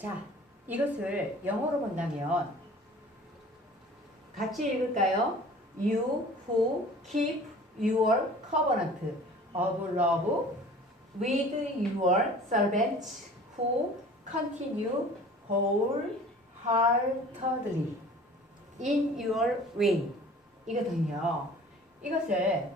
자, 이것을 영어로 본다면 같이 읽을까요? You who keep your covenant of love with your servants who continue wholeheartedly in your way. 이거든요. 이것을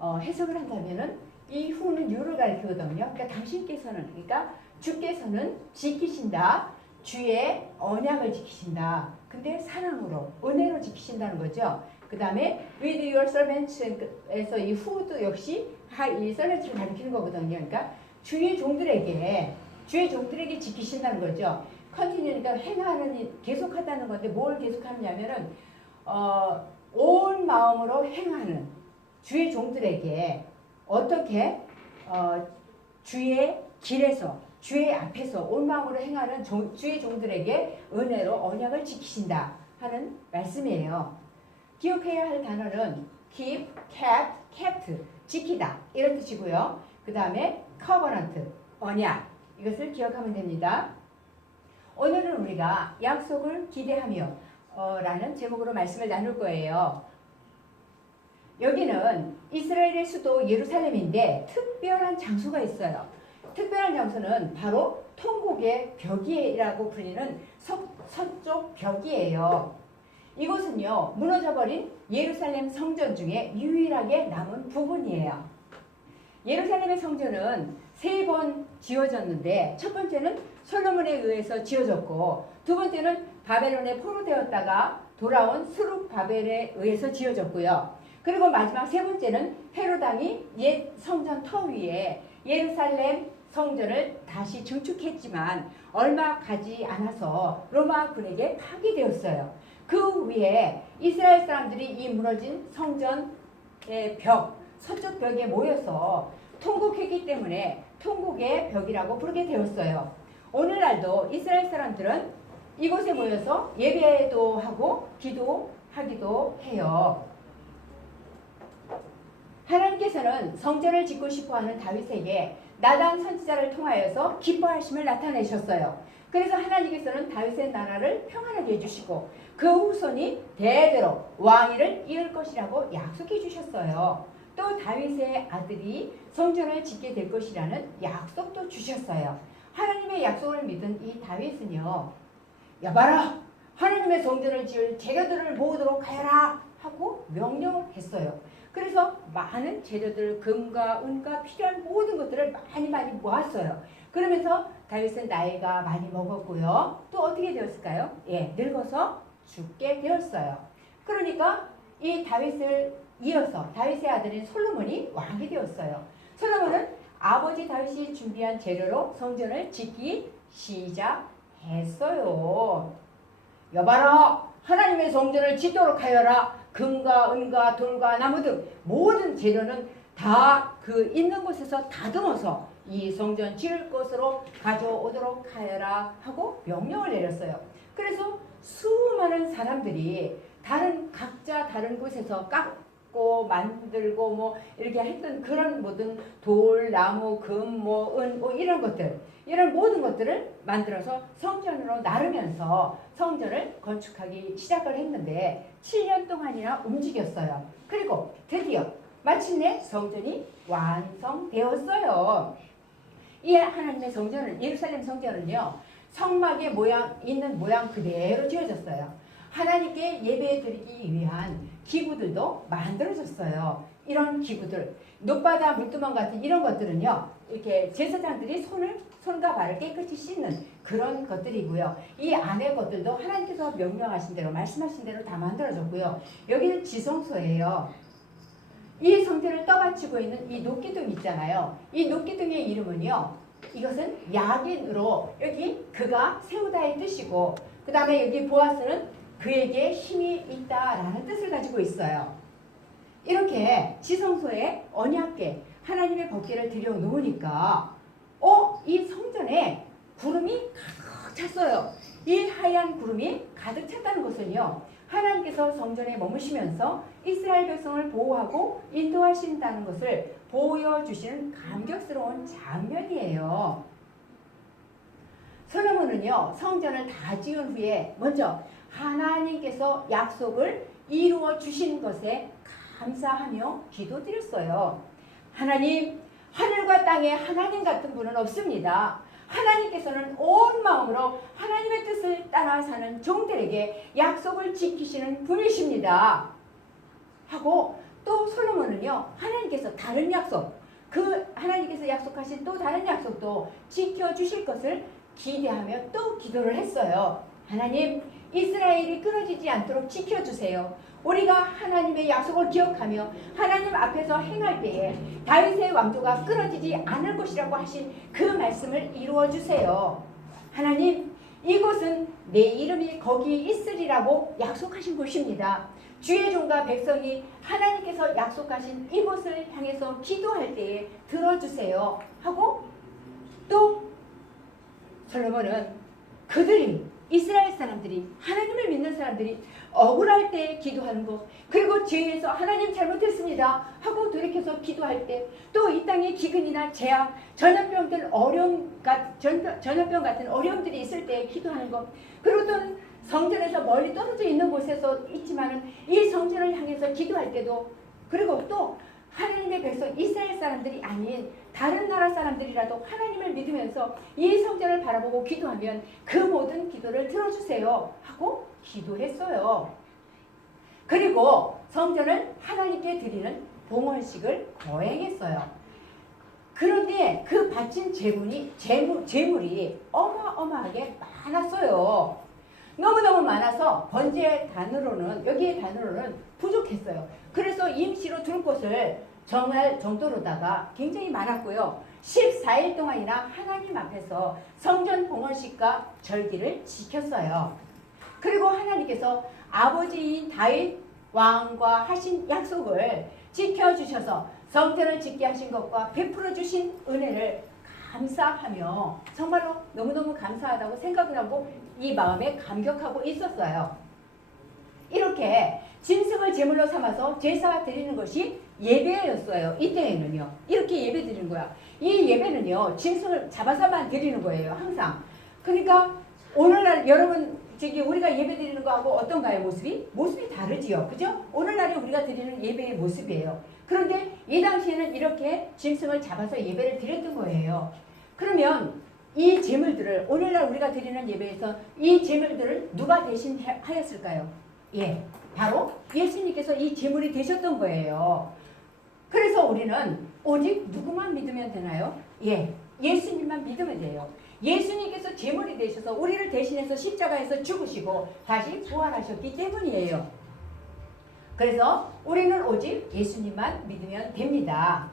해석을 한다면은 이 후는 you를 가리키거든요. 그러니까 당신께서는, 그러니까 주께서는 지키신다. 주의 언약을 지키신다. 근데 사랑으로, 은혜로 지키신다는 거죠. 그 다음에 with your servants에서 이 who도 역시 이 servants를 가리키는 거거든요. 그러니까 주의 종들에게 지키신다는 거죠. continue니까 행하는, 계속하다는 건데 뭘 계속하느냐면은 온 마음으로 행하는 주의 종들에게 어떻게 주의 길에서 주의 앞에서 온 마음으로 행하는 주의 종들에게 은혜로 언약을 지키신다 하는 말씀이에요. 기억해야 할 단어는 keep, kept, 지키다 이런 뜻이고요. 그 다음에 covenant, 언약 이것을 기억하면 됩니다. 오늘은 우리가 약속을 기대하며 라는 제목으로 말씀을 나눌 거예요. 여기는 이스라엘의 수도 예루살렘인데 특별한 장소가 있어요. 특별한 장소는 바로 통곡의 벽이라고 불리는 서쪽 벽이에요. 이곳은요, 무너져버린 예루살렘 성전 중에 유일하게 남은 부분이에요. 예루살렘의 성전은 3번 지어졌는데 첫 번째는 솔로몬에 의해서 지어졌고 두 번째는 바벨론에 포로되었다가 돌아온 스룹바벨에 의해서 지어졌고요. 그리고 마지막 3번째는 헤롯 왕이 옛 성전 터 위에 예루살렘 성전을 다시 증축했지만 얼마 가지 않아서 로마군에게 파괴되었어요. 그 위에 이스라엘 사람들이 이 무너진 성전의 벽, 서쪽 벽에 모여서 통곡했기 때문에 통곡의 벽이라고 부르게 되었어요. 오늘날도 이스라엘 사람들은 이곳에 모여서 예배도 하고 기도하기도 해요. 하나님께서는 성전을 짓고 싶어하는 다윗에게 나단 선지자를 통하여서 기뻐하심을 나타내셨어요. 그래서 하나님께서는 다윗의 나라를 평안하게 해주시고 그 후손이 대대로 왕위를 이을 것이라고 약속해 주셨어요. 또 다윗의 아들이 성전을 짓게 될 것이라는 약속도 주셨어요. 하나님의 약속을 믿은 이 다윗은요, 여봐라, 하나님의 성전을 지을 재료들을 모으도록 하여라 하고 명령을 했어요. 그래서 많은 재료들, 금과 은과 필요한 모든 것들을 많이 모았어요. 그러면서 다윗은 나이가 많이 먹었고요. 또 어떻게 되었을까요? 늙어서 죽게 되었어요. 그러니까 이 다윗을 이어서 다윗의 아들인 솔로몬이 왕이 되었어요. 솔로몬은 아버지 다윗이 준비한 재료로 성전을 짓기 시작했어요. 여봐라, 하나님의 성전을 짓도록 하여라. 금과 은과 돌과 나무 등 모든 재료는 다 그 있는 곳에서 다듬어서 이 성전 지을 것으로 가져오도록 하여라 하고 명령을 내렸어요. 그래서 수많은 사람들이 각자 다른 곳에서 깎고 만들고 뭐 이렇게 했던 그런 모든 돌, 나무, 금, 은 이런 것들, 이런 모든 것들을 만들어서 성전으로 나르면서 성전을 건축하기 시작을 했는데 7년 동안이나 움직였어요. 그리고 드디어 마침내 성전이 완성되었어요. 이 하나님의 성전은, 예루살렘 성전은요, 성막의 있는 모양 그대로 지어졌어요. 하나님께 예배 드리기 위한 기구들도 만들어졌어요. 이런 기구들, 높바다 물두멍 같은 이런 것들은요, 이렇게 제사장들이 손과 발을 깨끗이 씻는 그런 것들이고요. 이 안의 것들도 하나님께서 명령하신 대로, 말씀하신 대로 다 만들어졌고요. 여기는 지성소예요. 이 성전을 떠받치고 있는 이 녹기둥 있잖아요. 이 녹기둥의 이름은요, 이것은 야긴으로, 여기 그가 세우다의 뜻이고, 그 다음에 여기 보아스는 그에게 힘이 있다라는 뜻을 가지고 있어요. 이렇게 지성소에 언약궤, 하나님의 법궤를 들여놓으니까 이 성전에 구름이 가득 찼어요. 이 하얀 구름이 가득 찼다는 것은요, 하나님께서 성전에 머무시면서 이스라엘 백성을 보호하고 인도하신다는 것을 보여주시는 감격스러운 장면이에요. 솔로몬은요 성전을 다 지은 후에 먼저 하나님께서 약속을 이루어 주신 것에 감사하며 기도드렸어요. 하나님, 하늘과 땅에 하나님 같은 분은 없습니다. 하나님께서는 온 마음으로 하나님의 뜻을 따라 사는 종들에게 약속을 지키시는 분이십니다. 하고 또 솔로몬은요 하나님께서 다른 약속, 그 하나님께서 약속하신 또 다른 약속도 지켜주실 것을 기대하며 또 기도를 했어요. 하나님, 이스라엘이 끊어지지 않도록 지켜주세요. 우리가 하나님의 약속을 기억하며 하나님 앞에서 행할 때에 다윗의 왕조가 끊어지지 않을 것이라고 하신 그 말씀을 이루어 주세요. 하나님, 이곳은 내 이름이 거기 있으리라고 약속하신 곳입니다. 주의 종과 백성이 하나님께서 약속하신 이곳을 향해서 기도할 때에 들어주세요 하고, 또 솔로몬은 그들이, 이스라엘 사람들이, 하나님을 믿는 사람들이 억울할 때 기도하는 것, 그리고 죄에서 하나님 잘못했습니다 하고 돌이켜서 기도할 때, 또 이 땅에 기근이나 재앙, 전염병 같은 어려움들이 있을 때 기도하는 것, 그리고 또 성전에서 멀리 떨어져 있는 곳에서 있지만은 이 성전을 향해서 기도할 때도, 그리고 또 하나님의 백성 이스라엘 사람들이 아닌 다른 나라 사람들이라도 하나님을 믿으면서 이 성전을 바라보고 기도하면 그 모든 기도를 들어주세요 하고 기도했어요. 그리고 성전을 하나님께 드리는 봉헌식을 거행했어요. 그런데 그 바친 재물이 어마어마하게 많았어요. 너무너무 많아서 번제 단으로는, 여기의 단으로는 부족했어요. 그래서 임시로 둘 곳을 정할 정도로다가 굉장히 많았고요. 14일 동안이나 하나님 앞에서 성전 봉헌식과 절기를 지켰어요. 그리고 하나님께서 아버지인 다윗 왕과 하신 약속을 지켜주셔서 성전을 짓게 하신 것과 베풀어 주신 은혜를 감사하며 정말로 너무너무 감사하다고 생각을 하고 이 마음에 감격하고 있었어요. 이렇게 짐승을 제물로 삼아서 제사 드리는 것이 예배였어요. 이때에는요. 이렇게 예배 드리는 거야. 이 예배는요. 짐승을 잡아서만 드리는 거예요. 항상. 그러니까 오늘날 여러분 우리가 예배 드리는 거하고 어떤가요? 모습이 다르지요. 그죠? 오늘날에 우리가 드리는 예배의 모습이에요. 그런데 이 당시에는 이렇게 짐승을 잡아서 예배를 드렸던 거예요. 그러면 이 제물들을 오늘날 우리가 드리는 예배에서 이 제물들을 누가 대신하였을까요? 예, 바로 예수님께서 이 제물이 되셨던 거예요. 그래서 우리는 오직 누구만 믿으면 되나요? 예, 예수님만 믿으면 돼요. 예수님께서 제물이 되셔서 우리를 대신해서 십자가에서 죽으시고 다시 부활하셨기 때문이에요. 그래서 우리는 오직 예수님만 믿으면 됩니다.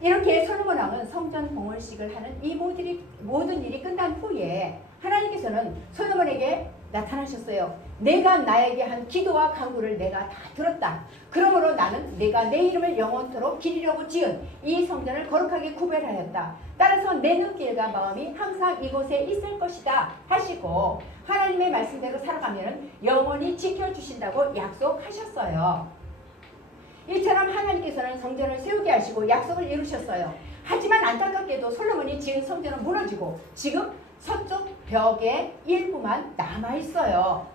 이렇게 솔로몬 왕은 성전 봉헌식을 하는 이 모든 일이 끝난 후에 하나님께서는 솔로몬에게 나타나셨어요. 내가 나에게 한 기도와 간구를 내가 다 들었다. 그러므로 나는 내가 내 이름을 영원토록 기리려고 지은 이 성전을 거룩하게 구별하였다. 따라서 내 눈길과 마음이 항상 이곳에 있을 것이다 하시고 하나님의 말씀대로 살아가면 영원히 지켜주신다고 약속하셨어요. 이처럼 하나님께서는 성전을 세우게 하시고 약속을 이루셨어요. 하지만 안타깝게도 솔로몬이 지은 성전은 무너지고 지금 서쪽 벽의 일부만 남아있어요.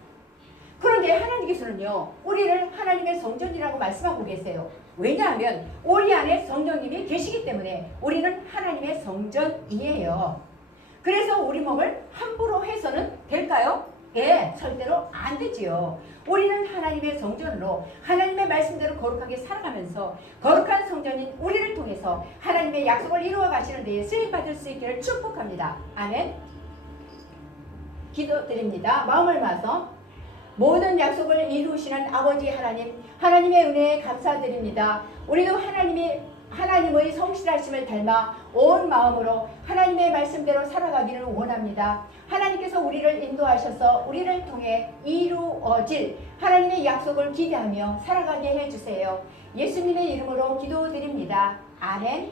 그런데 하나님께서는요, 우리를 하나님의 성전이라고 말씀하고 계세요. 왜냐하면 우리 안에 성령님이 계시기 때문에 우리는 하나님의 성전이에요. 그래서 우리 몸을 함부로 해서는 될까요? 예, 절대로 안 되지요. 우리는 하나님의 성전으로 하나님의 말씀대로 거룩하게 살아가면서 거룩한 성전인 우리를 통해서 하나님의 약속을 이루어 가시는 데에 쓰임받을 수 있기를 축복합니다. 아멘. 기도드립니다. 마음을 모아서 모든 약속을 이루시는 아버지 하나님, 하나님의 은혜에 감사드립니다. 우리도 하나님의 성실하심을 닮아 온 마음으로 하나님의 말씀대로 살아가기를 원합니다. 하나님께서 우리를 인도하셔서 우리를 통해 이루어질 하나님의 약속을 기대하며 살아가게 해주세요. 예수님의 이름으로 기도드립니다. 아멘.